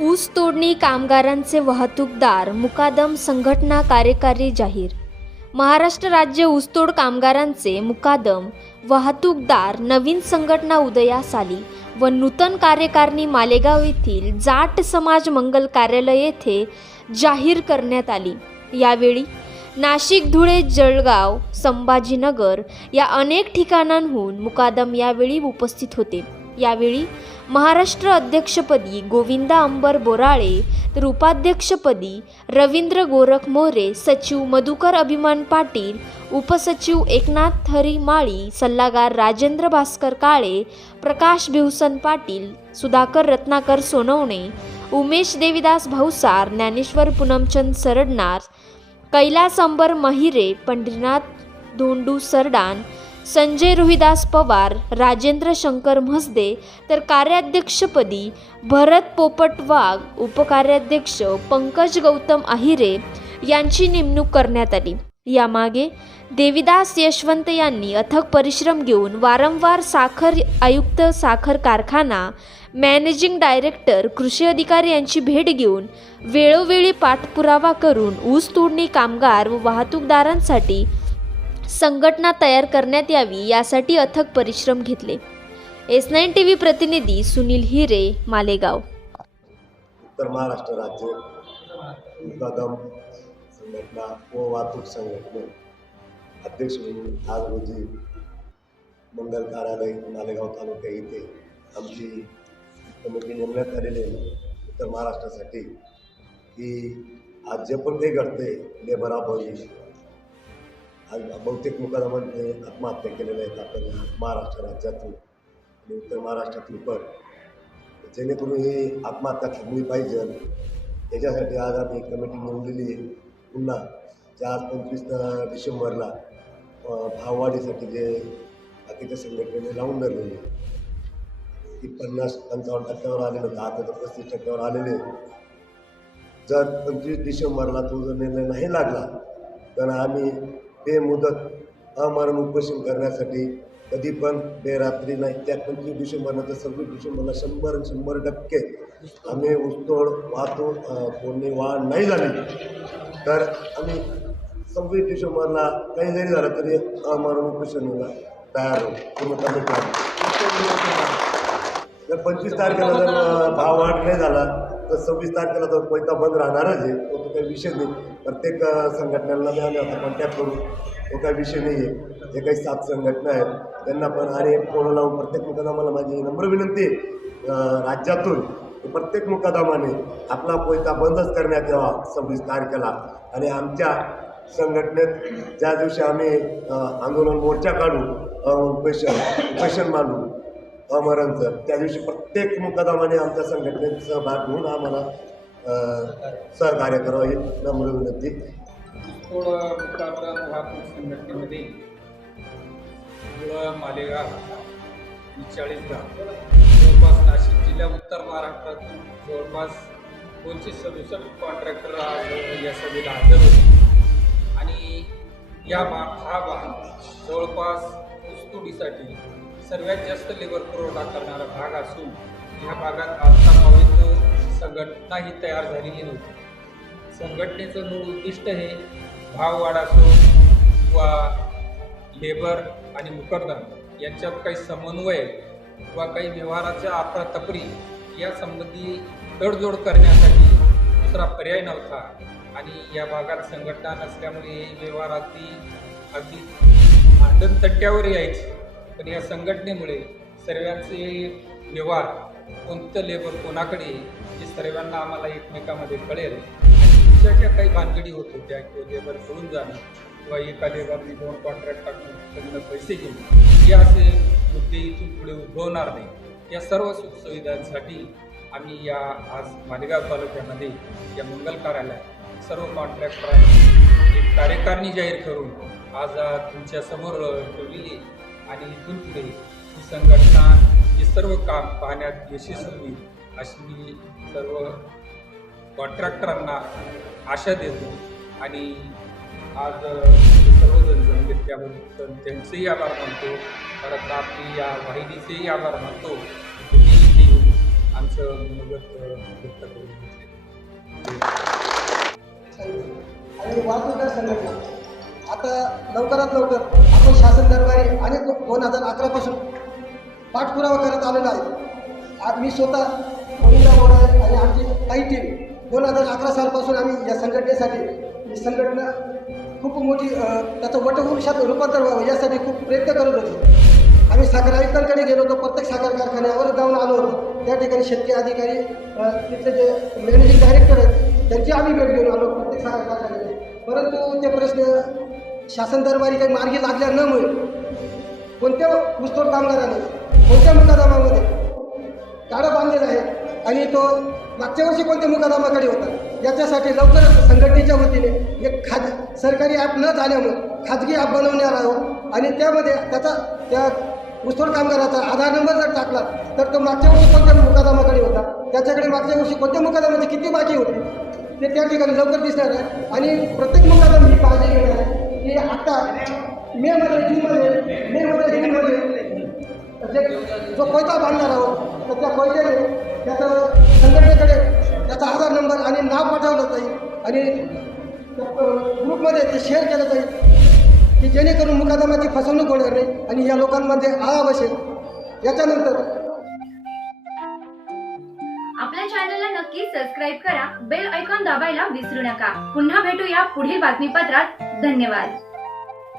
ऊस तोडणी कामगारांचे वाहतूकदार मुकादम संघटना कार्यकारी जाहीर. महाराष्ट्र राज्य ऊसतोड कामगारांचे मुकादम वाहतूकदार नवीन संघटना उदयास आली व नूतन कार्यकारिणी मालेगाव येथील जाट समाज मंगल कार्यालय येथे जाहीर करण्यात आली. यावेळी नाशिक धुळे जळगाव संभाजीनगर या अनेक ठिकाणांहून मुकादम यावेळी उपस्थित होते. यावेळी महाराष्ट्र अध्यक्षपदी गोविंदा अंबर बोराळे तर उपाध्यक्षपदी रवींद्र गोरख मोरे सचिव मधुकर अभिमान पाटील उपसचिव एकनाथ हरी माळी सल्लागार राजेंद्र भास्कर काळे प्रकाश भिवसन पाटील सुधाकर रत्नाकर सोनवणे उमेश देविदास भाऊसार ज्ञानेश्वर पूनमचंद सरडणार कैलास अंबर महिरे पंढरीनाथ धोंडू सरडान संजय रोहिदास पवार राजेंद्र शंकर म्हसदे तर कार्याध्यक्षपदी भरत पोपट वाघ उपकार्याध्यक्ष पंकज गौतम आहिरे यांची नेमणूक करण्यात आली. यामागे देविदास यशवंत यांनी अथक परिश्रम घेऊन वारंवार साखर आयुक्त साखर कारखाना मॅनेजिंग डायरेक्टर कृषी अधिकारी यांची भेट घेऊन वेळोवेळी पाठपुरावा करून ऊस तोडणी कामगार व वाहतूकदारांसाठी संघटना तयार करण्यात यावी यासाठी अथक परिश्रम घेतले. एस नाईन टी व्ही प्रतिनिधी सुनील हिरे मालेगाव. उत्तर महाराष्ट्र राज्य कदम संघटना व वाहतूक संघटने अध्यक्ष म्हणून आज रोजी मंगल कार्यालय मालेगाव तालुका येथे आमची कमिटी नेमण्यात आलेली आहे. उत्तर महाराष्ट्रासाठी. की आज जे पण काही घडते लेबर ऑफ बहुतेक मुकादमांनी आत्महत्या केलेल्या आहेत. आपण महाराष्ट्र राज्यातून आणि उत्तर महाराष्ट्रातून पण. जेणेकरून ही आत्महत्या थांबली पाहिजे. याच्यासाठी आज आम्ही कमिटी नेमलेली आहे. पुन्हा ज्या आज पंचवीस डिसेंबरला भाववाढीसाठी जे बाकीच्या संघटनेने लावून धरलेले ती पन्नास पंचावन्न टक्क्यावर आलेलं दहा ते पस्तीस टक्क्यावर आलेले जर पंचवीस डिसेंबरला तो जर निर्णय नाही लागला तर आम्ही बेमुदत अमरण उपोषण करण्यासाठी कधी पण बेरात्री नाही. त्या पंचवीस डिसेंबरनंतर सव्वीस डिसेंबरला शंभर आणि शंभर टक्के आम्ही ऊसतोड वाहतूक कोणी फोडणी वाढ नाही झाली. तर आम्ही सव्वीस डिसेंबरला काही जरी झालं तरी अमरण उपोषणाला तयार होऊ. पूर्ण कमिटी जर पंचवीस तारखेला जर भाव वाढ नाही झाला तर सव्वीस तारखेला तर पैसा बंद राहणारच आहे. तो काही विषय नाही. प्रत्येक संघटनांना संघटनेला बी आम्ही आता कॉन्टॅक्ट करू तो काही विषय नाही आहे. जे काही सात संघटना आहेत त्यांना पण आणि फोन लावून प्रत्येक मुकादामाला माझी नम्र विनंती आहे. राज्यातून प्रत्येक मुकादामाने आपला पोयता बंदच करण्यात यावा सव्वीस तारखेला. आणि आमच्या संघटनेत ज्या दिवशी आम्ही आंदोलन मोर्चा काढू उपेशन उपेशन मांडू अमरांचं त्या दिवशी प्रत्येक मुकादामाने आमच्या संघटनेत सहभाग घेऊन आम्हाला सहकार्य करावं ही नम्र विनंती. संघटनेमध्ये मालेगाव चाळीस गाव. जवळपास नाशिक जिल्हा उत्तर महाराष्ट्रातून जवळपास दोनशे सदुसष्ट कॉन्ट्रॅक्टर या सभेला हजर होते. आणि या भाग हा भाग जवळपास ऊसतोडीसाठी सर्वात जास्त लेबर पुरवठा करणारा भाग असून ह्या भागात आतापर्यंत संघटना ही तयार झालेली नव्हती. संघटनेचं मूळ उद्दिष्ट हे भाववाढ असो वा लेबर आणि मुकरदम यांच्यात काही समन्वय किंवा काही व्यवहाराच्या अफरातफरी या संबंधी तडजोड करण्यासाठी दुसरा पर्याय नव्हता आणि या भागात संघटना नसल्यामुळे हे व्यवहार अगदी अगदी आंदन तट्ट्यावर यायचे. पण या संघटनेमुळे सर्वांचे व्यवहार कोणतं लेबर कोणाकडे हे सर्वांना आम्हाला एकमेकामध्ये कळेल. आणि ज्या ज्या काही भानगडी होत होत्या किंवा लेबर सोडून जाणं किंवा एका लेबरने दोन कॉन्ट्रॅक्ट टाकून त्यांना पैसे घेऊन. हे असे मुद्दे इथून पुढे उद्भवणार नाही. या सर्व सुखसुविधांसाठी आम्ही या आज मालेगाव तालुक्यामध्ये या मंगल कार्यालयात सर्व कॉन्ट्रॅक्टरांनी एक कार्यकारिणी जाहीर करून आज तुमच्यासमोर ठेवलेली आणि इथून पुढे ही संघटना हे सर्व काम पाहण्यात यशस्वी होईल अशी मी सर्व कॉन्ट्रॅक्टरांना आशा देतो. आणि आज सर्वजण जमलेत त्याबद्दल त्यांचेही आभार मानतो. परत आपली या वाहिनीचेही आभार मानतो. तुम्ही इथे येऊन आमचं मनोगत व्यक्त करून घेतले. आणि वाहतूकदार संघटना. आता लवकरात लवकर आपण शासन दरबारी आणि दोन हजार अकरापासून पाठपुरावा करत आलेला आहे आज मी स्वतः गोविंदा बोराळे आणि आमची काही टीम दोन हजार अकरा सालपासून आम्ही या संघटनेसाठी ही संघटना खूप मोठी त्याचं वटवृक्षात रूपांतर व्हावं यासाठी खूप प्रयत्न करत होतो. आम्ही साखर आयुक्तांकडे गेलो होतो प्रत्येक साखर कारखान्यावर जाऊन आलो होतो. त्या ठिकाणी शेतकरी अधिकारी तिथले जे मॅनेजिंग डायरेक्टर आहेत त्यांची आम्ही भेट घेऊन आलो प्रत्येक साखर कारखान्याने परंतु ते प्रश्न शासन दरबारी काही मार्गी लागल्या न कोणत्या ऊसतोड कामगाराने कोणत्या मुकादमामध्ये? गाडं बांधलेलं आहे. आणि तो मागच्या वर्षी कोणत्या मुकादमाकडे होता? याच्यासाठी लवकरच संघटनेच्या वतीने एक खाज सरकारी ॲप न झाल्यामुळे खाजगी ॲप बनवणार आहोत आणि त्यामध्ये त्याचा त्या ऊसतोड कामगाराचा आधार नंबर जर टाकला तर तो मागच्या वर्षी कोणत्या मुकादमाकडे होता? त्याच्याकडे मागच्या वर्षी कोणत्या मुकादमाची किती बाकी होती? ते त्या ठिकाणी लवकर दिसणार आहे. आणि प्रत्येक मुकादम ही काळजी घेणार आहे की आता मेमध्ये जूनमध्ये मेमध्ये जूनमध्ये जे जो कोयता बांधणार आहोत तर त्या कोयत्याने त्याचं संघटनेकडे त्याचा आधार नंबर आणि नाव पाठवलं जाईल आणि ग्रुपमध्ये ते शेअर केलं जाईल की जेणेकरून मुकादमाची फसवणूक होणार नाही आणि या लोकांमध्ये आळा बसेल. याच्यानंतर आपल्या चॅनलला नक्की सबस्क्राईब करा बेल ऐकॉन दाबायला विसरू नका. पुन्हा भेटूया पुढील बातमीपत्रात. धन्यवाद.